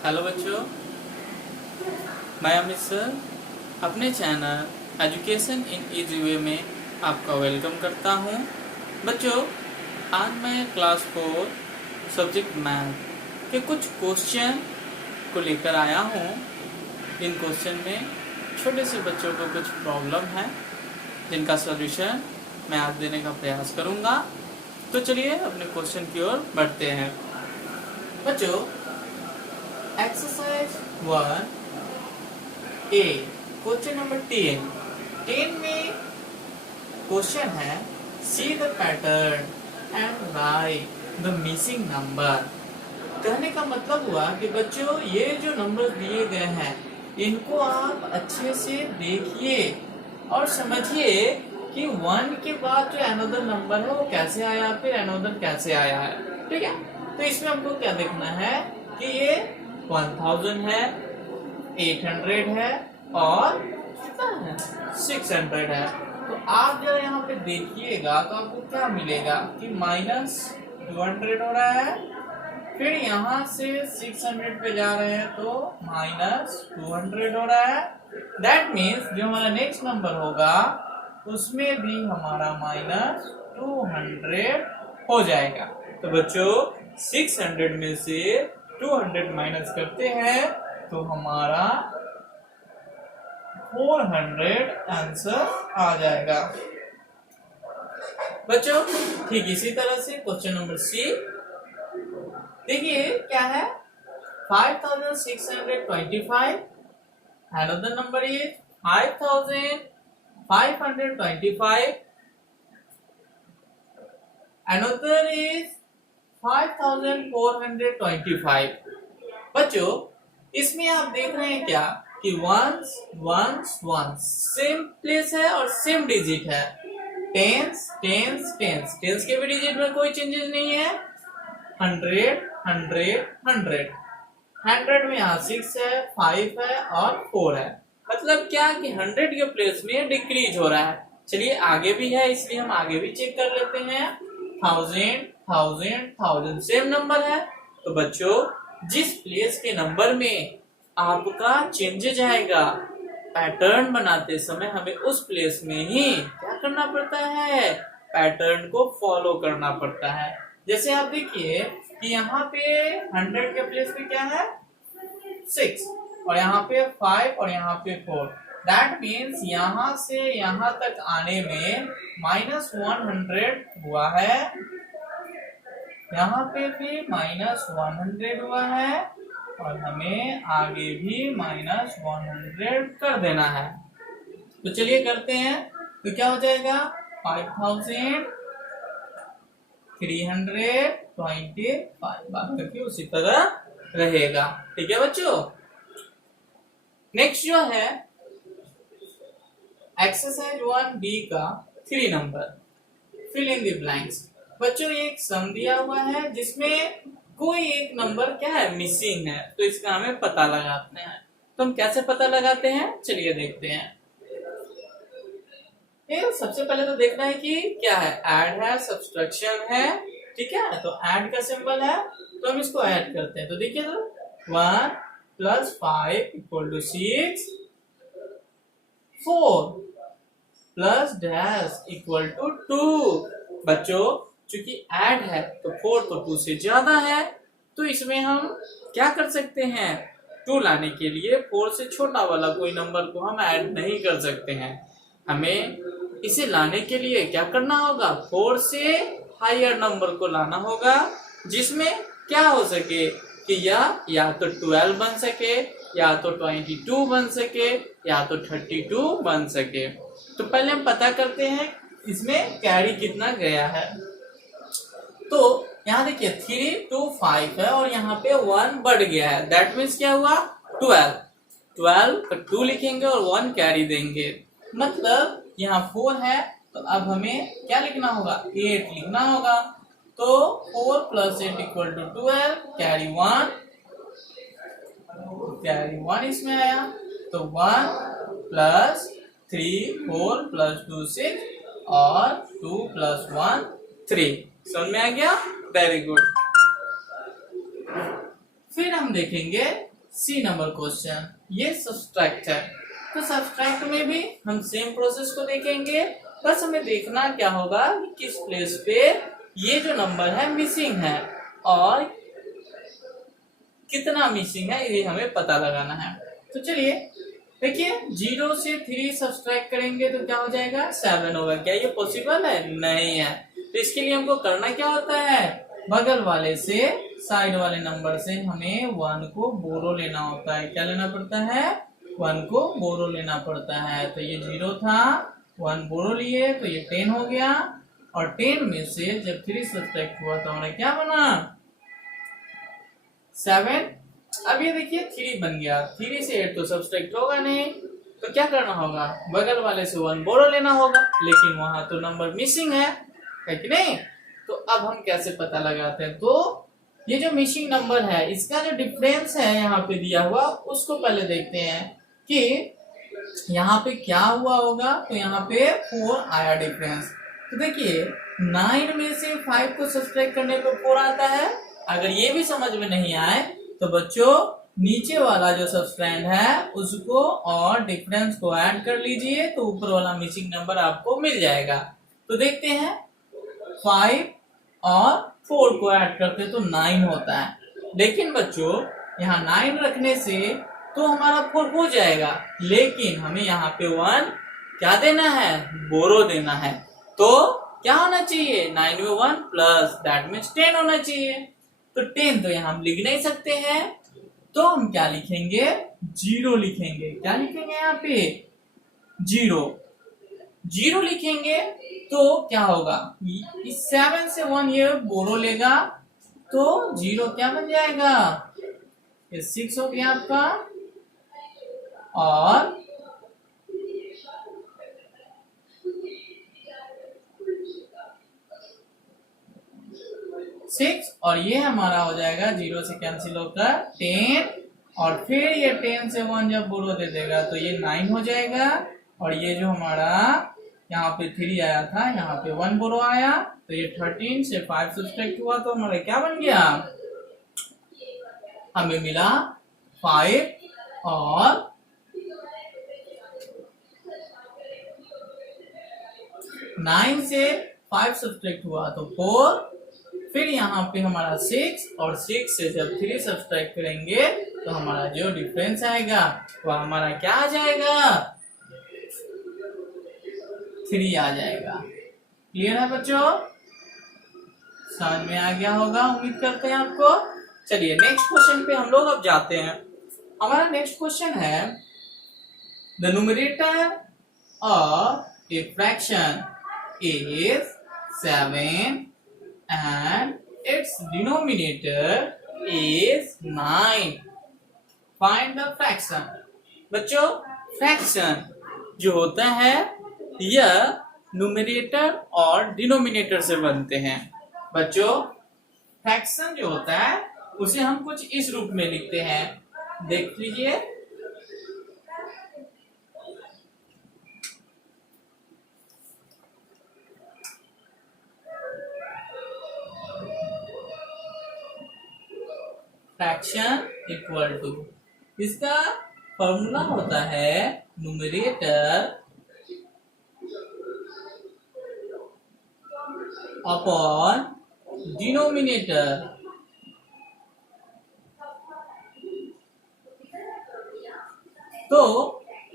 Hello बच्चों, मैं Amit sir अपने channel education in easy way में आपका वेलकम करता हूं। बच्चों, आज मैं क्लास 4 सब्जेक्ट मैथ के कुछ क्वेश्चन को लेकर आया हूं। इन क्वेश्चन में छोटे से बच्चों को कुछ प्रॉब्लम है जिनका सॉल्यूशन मैं आज देने का प्रयास करूंगा। तो चलिए अपने क्वेश्चन की ओर बढ़ते हैं। बच्चों, एक्सरसाइज 1A क्वेश्चन नंबर 10 में क्वेश्चन है see the pattern and right the missing number. कहने का मतलब हुआ कि बच्चों ये जो नंबर दिए गए हैं इनको आप अच्छे से देखिए और समझिए कि 1 के बाद जो अनदर नंबर है वो कैसे आया, फिर अनदर कैसे आया है। ठीक है, तो इसमें हमको क्या देखना है कि ये 1000 है, 800 है और कितना है 600 है। तो आप जब यहाँ पे देखिएगा तो आपको क्या मिलेगा कि -200 हो रहा है, फिर यहाँ से 600 पे जा रहे हैं तो -200 हो रहा है। दैट मीन्स जो हमारा नेक्स्ट नंबर होगा उसमें भी हमारा -200 हो जाएगा। तो बच्चों 600 में से 200 माइनस करते हैं तो हमारा 400 आंसर आ जाएगा। बच्चों ठीक इसी तरह से क्वेश्चन नंबर सी देखिए क्या है 5625, another number is 5525, another is 5425। बच्चों इसमें आप देख रहे हैं क्या कि वंस सेम प्लेस है और सेम डिजिट है। टेंस के भी डिजिट में कोई चेंजेस नहीं है। 100 में यहाँ 6 है, 5 है और 4 है। मतलब क्या कि 100 के प्लेस में डिक्रीज हो रहा है। चलिए आगे भी है इसलिए हम आगे भी चेक कर लेते हैं। 1000 सेम नंबर है। तो बच्चों जिस प्लेस के नंबर में आपका चेंजेज आएगा पैटर्न बनाते समय हमें उस प्लेस में ही क्या करना पड़ता है, पैटर्न को फॉलो करना पड़ता है। जैसे आप देखिए कि यहाँ पे 100 के प्लेस पे क्या है 6 और यहाँ पे 5 और यहाँ पे 4। दैट मीन्स यहाँ से यहाँ तक आने में -100 हुआ है, यहाँ पे भी -100 हुआ है और हमें आगे भी -100 कर देना है। तो चलिए करते हैं। तो क्या हो जाएगा 5325 बात करके उसी तरह रहेगा। ठीक है बच्चों, नेक्स्ट जो है एक्सरसाइज 1B का 3 number fill in the blanks. बच्चों एक सम दिया हुआ है जिसमें कोई एक नंबर क्या है मिसिंग है, तो इसका हमें पता लगाते हैं। तो हम कैसे पता लगाते हैं चलिए देखते हैं। सबसे पहले तो देखना है कि क्या है, ऐड है, सब्सट्रैक्शन है। ठीक है, तो ऐड का सिंबल है तो हम इसको ऐड करते हैं। तो देखिए तो 1 + 5 = 6, 4 + डैश = 2। बच्चों चूंकि ऐड है तो 4 तो 2 से ज्यादा है, तो इसमें हम क्या कर सकते हैं, 2 लाने के लिए 4 से छोटा वाला कोई नंबर को हम ऐड नहीं कर सकते हैं। हमें इसे लाने के लिए क्या करना होगा, 4 से हायर नंबर को लाना होगा जिसमें क्या हो सके कि या तो 12 बन सके, या तो 22 बन सके, या तो 32 बन सके। तो पहले हम पता करते हैं इसमें कैरी कितना गया है। तो यहाँ देखिए 3 to 5 है और यहाँ पे 1 बढ़ गया है। दैट मीन्स क्या हुआ 12 पर 2 लिखेंगे और 1 कैरी देंगे। मतलब यहाँ 4 है तो अब हमें क्या लिखना होगा 8 लिखना होगा। तो 4 + 8 = 12, कैरी 1 इसमें आया। तो 1 + 3 4 + 2 6 और 2 + 1 3। समझ में आ गया, वेरी गुड। फिर हम देखेंगे सी नंबर क्वेश्चन, ये सब्सट्रैक्ट है। तो सब्सट्रैक्ट में भी हम सेम प्रोसेस को देखेंगे, बस हमें देखना क्या होगा कि किस प्लेस पे ये जो नंबर है मिसिंग है और कितना मिसिंग है ये हमें पता लगाना है। तो चलिए देखिए, 0 से 3 सब्सट्रैक्ट करेंगे तो क्या हो जाएगा, 7 होगा। क्या ये पॉसिबल है? नहीं है। तो इसके लिए हमको करना क्या होता है, बगल वाले से, साइड वाले नंबर से हमें 1 को बोरो लेना होता है। क्या लेना पड़ता है, 1 को बोरो लेना पड़ता है। तो ये 0 था, 1 बोरो लिए तो ये 10 हो गया, और 10 में से जब 3 सब्सट्रैक्ट हुआ तो हमारा क्या बना, 7। अब ये देखिए 3 बन गया, 3 से 8 तो सब्सट्रैक्ट होगा नहीं, तो क्या करना होगा, बगल वाले से 1 बोरो लेना होगा, लेकिन वहां तो नंबर मिसिंग है कि नहीं। तो अब हम कैसे पता लगाते हैं, तो ये जो मिसिंग नंबर है इसका जो डिफरेंस है यहाँ पे दिया हुआ, उसको पहले देखते हैं कि यहाँ पे क्या हुआ होगा। तो यहाँ पे 4 आया डिफरेंस। तो देखिए 9 में से 5 को सब्सट्रैक्ट करने पे 4 आता है। अगर ये भी समझ में नहीं आए तो बच्चों नीचे वाला जो सब्सट्रैंड है उसको और डिफरेंस को ऐड कर लीजिए, तो ऊपर वाला मिसिंग नंबर आपको मिल जाएगा। तो देखते हैं 5 और 4 को ऐड करते तो 9 होता है, लेकिन बच्चों यहाँ 9 रखने से तो हमारा 4 हो जाएगा, लेकिन हमें यहाँ पे 1 क्या देना है, बोरो देना है। तो क्या होना चाहिए, 9 में 1 प्लस दैट मीन्स 10 होना चाहिए। तो 10 तो यहाँ हम लिख नहीं सकते हैं, तो हम क्या लिखेंगे, 0 लिखेंगे। क्या लिखेंगे यहाँ पे, 0 लिखेंगे। तो क्या होगा, इस 7 से 1 ये बोरो लेगा, तो 0 क्या बन जाएगा, ये 6 हो गया आपका, और 6, और ये हमारा हो जाएगा 0 से कैंसिल होकर 10, और फिर ये 10 से 1 जब बोरो दे देगा तो ये 9 हो जाएगा, और ये जो हमारा यहाँ पे 3 आया था यहाँ पे 1 बोरो आया, तो ये 13 से 5 सब्सट्रैक्ट हुआ तो हमारा क्या बन गया, हमें मिला 5, और 9 से 5 सब्सट्रैक्ट हुआ तो 4, फिर यहाँ पे हमारा 6, और 6 से जब 3 सब्सट्रैक्ट करेंगे तो हमारा जो डिफरेंस आएगा वो हमारा क्या आ जाएगा, 3 आ जाएगा। क्लियर है बच्चों, समझ में आ गया होगा, उम्मीद करते हैं आपको। चलिए नेक्स्ट क्वेश्चन पे हम लोग अब जाते हैं। हमारा नेक्स्ट क्वेश्चन है, the numerator of a fraction is 7 and its denominator is 9. Find the fraction. बच्चों फ्रैक्शन जो होता है यह न्यूमरेटर और डिनोमिनेटर से बनते हैं। बच्चों फ्रैक्शन जो होता है उसे हम कुछ इस रूप में लिखते हैं, देख लीजिए। फ्रैक्शन इक्वल टू, इसका फॉर्मूला होता है न्यूमरेटर अपॉन डिनोमिनेटर। तो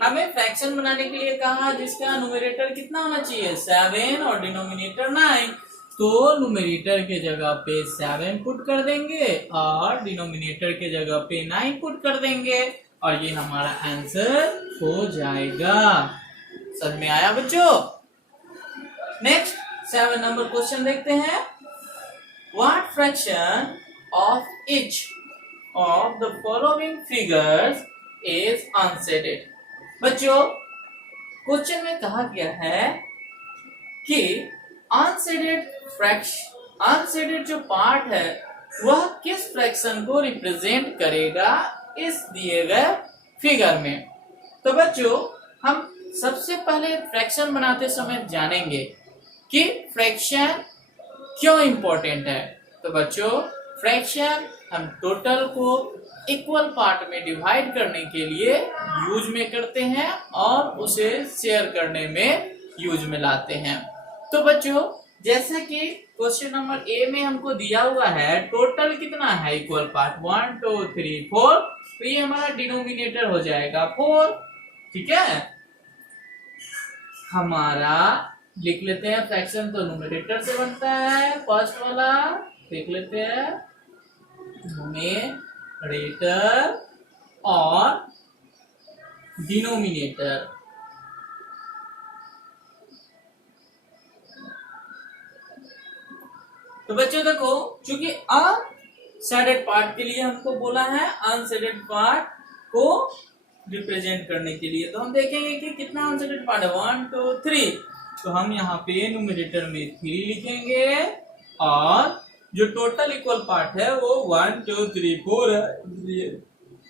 हमें फ्रैक्शन बनाने के लिए कहा जिसका न्यूमरेटर कितना होना चाहिए, 7 और डिनोमिनेटर 9। तो न्यूमरेटर के जगह पे 7 पुट कर देंगे और डिनोमिनेटर के जगह पे 9 पुट कर देंगे, और ये हमारा आंसर हो जाएगा। समझ में आया बच्चों। नेक्स्ट 7 नंबर क्वेश्चन देखते हैं। What fraction of each of the following figures is unseeded. बच्चों क्वेश्चन में कहा गया है कि अनसेडेड जो पार्ट है वह किस फ्रैक्शन को रिप्रेजेंट करेगा इस दिए गए फिगर में। तो बच्चों हम सबसे पहले फ्रैक्शन बनाते समय जानेंगे कि फ्रैक्शन क्यों इंपॉर्टेंट है। तो बच्चों फ्रैक्शन हम टोटल को इक्वल पार्ट में डिवाइड करने के लिए यूज में करते हैं और उसे शेयर करने में यूज में लाते हैं। तो बच्चों जैसा कि क्वेश्चन नंबर ए में हमको दिया हुआ है टोटल कितना है इक्वल पार्ट 1 2 3 4, तो ये हमारा डिनोमिनेटर हो जाएगा 4। ठीक है, हमारा लिख लेते हैं फ्रैक्शन तो न्यूमरेटर से बनता है, फर्स्ट वाला देख लेते हैं न्यूमरेटर और डिनोमिनेटर। तो बच्चों देखो चूंकि अनशेडेड पार्ट के लिए हमको बोला है अनशेडेड पार्ट को रिप्रेजेंट करने के लिए, तो हम देखेंगे कि कितना अनशेडेड पार्ट है 1 2 3, तो हम यहाँ पे न्यूमरेटर में 3 लिखेंगे और जो टोटल इक्वल पार्ट है वो 1 2 3 4 है,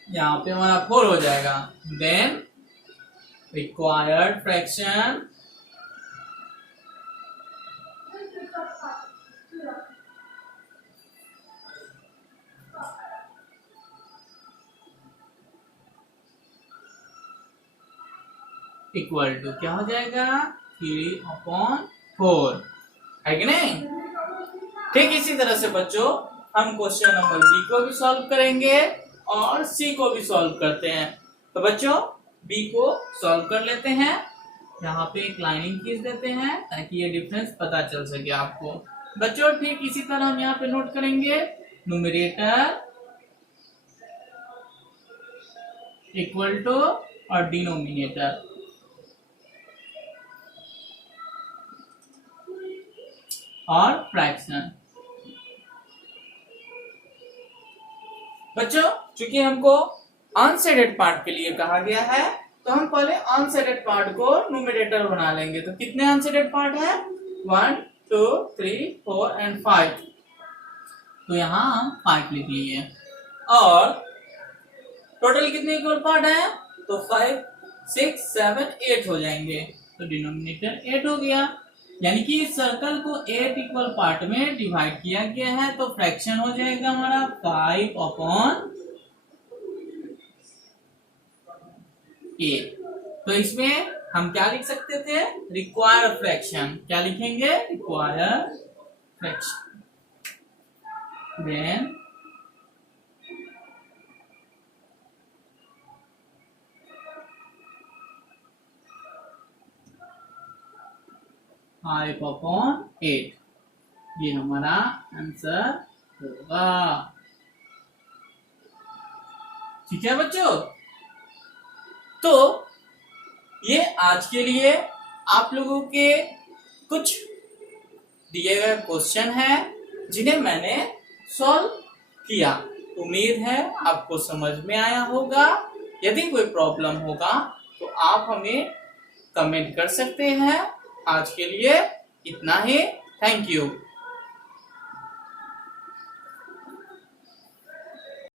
यहाँ पे हमारा 4 हो जाएगा। Then required fraction equal to क्या हो जाएगा 3/4 है कि नहीं। ठीक इसी तरह से बच्चों हम क्वेश्चन नंबर बी को भी सॉल्व करेंगे और सी को भी सॉल्व करते हैं। तो बच्चों बी को सॉल्व कर लेते हैं, यहाँ पे एक लाइनिंग खींच देते हैं ताकि ये डिफरेंस पता चल सके आपको। बच्चों ठीक इसी तरह हम यहाँ पे नोट करेंगे न्यूमरेटर इक्वल टू और डिनोमिनेटर और फ्रैक्शन। बच्चों चूंकि हमको अनशेडेड पार्ट के लिए कहा गया है तो हम पहले अनशेडेड पार्ट को न्यूमरेटर बना लेंगे। तो कितने अनशेडेड पार्ट है 1 2 3 4 एंड 5, तो यहाँ हम 5 लिख लिए और टोटल कितने इक्वल पार्ट है तो 5 6 7 8 हो जाएंगे, तो डिनोमिनेटर 8 हो गया। यानी कि इस सर्कल को 8 इक्वल पार्ट में डिवाइड किया गया है, तो फ्रैक्शन हो जाएगा हमारा 5/8। तो इसमें हम क्या लिख सकते थे रिक्वायर्ड फ्रैक्शन, क्या लिखेंगे required fraction. Then five upon 8, ये हमारा आंसर होगा। ठीक है बच्चों, तो ये आज के लिए आप लोगों के कुछ दिए गए क्वेश्चन हैं जिन्हें मैंने सॉल्व किया। उम्मीद है आपको समझ में आया होगा। यदि कोई प्रॉब्लम होगा तो आप हमें कमेंट कर सकते हैं। आज के लिए इतना ही, थैंक यू।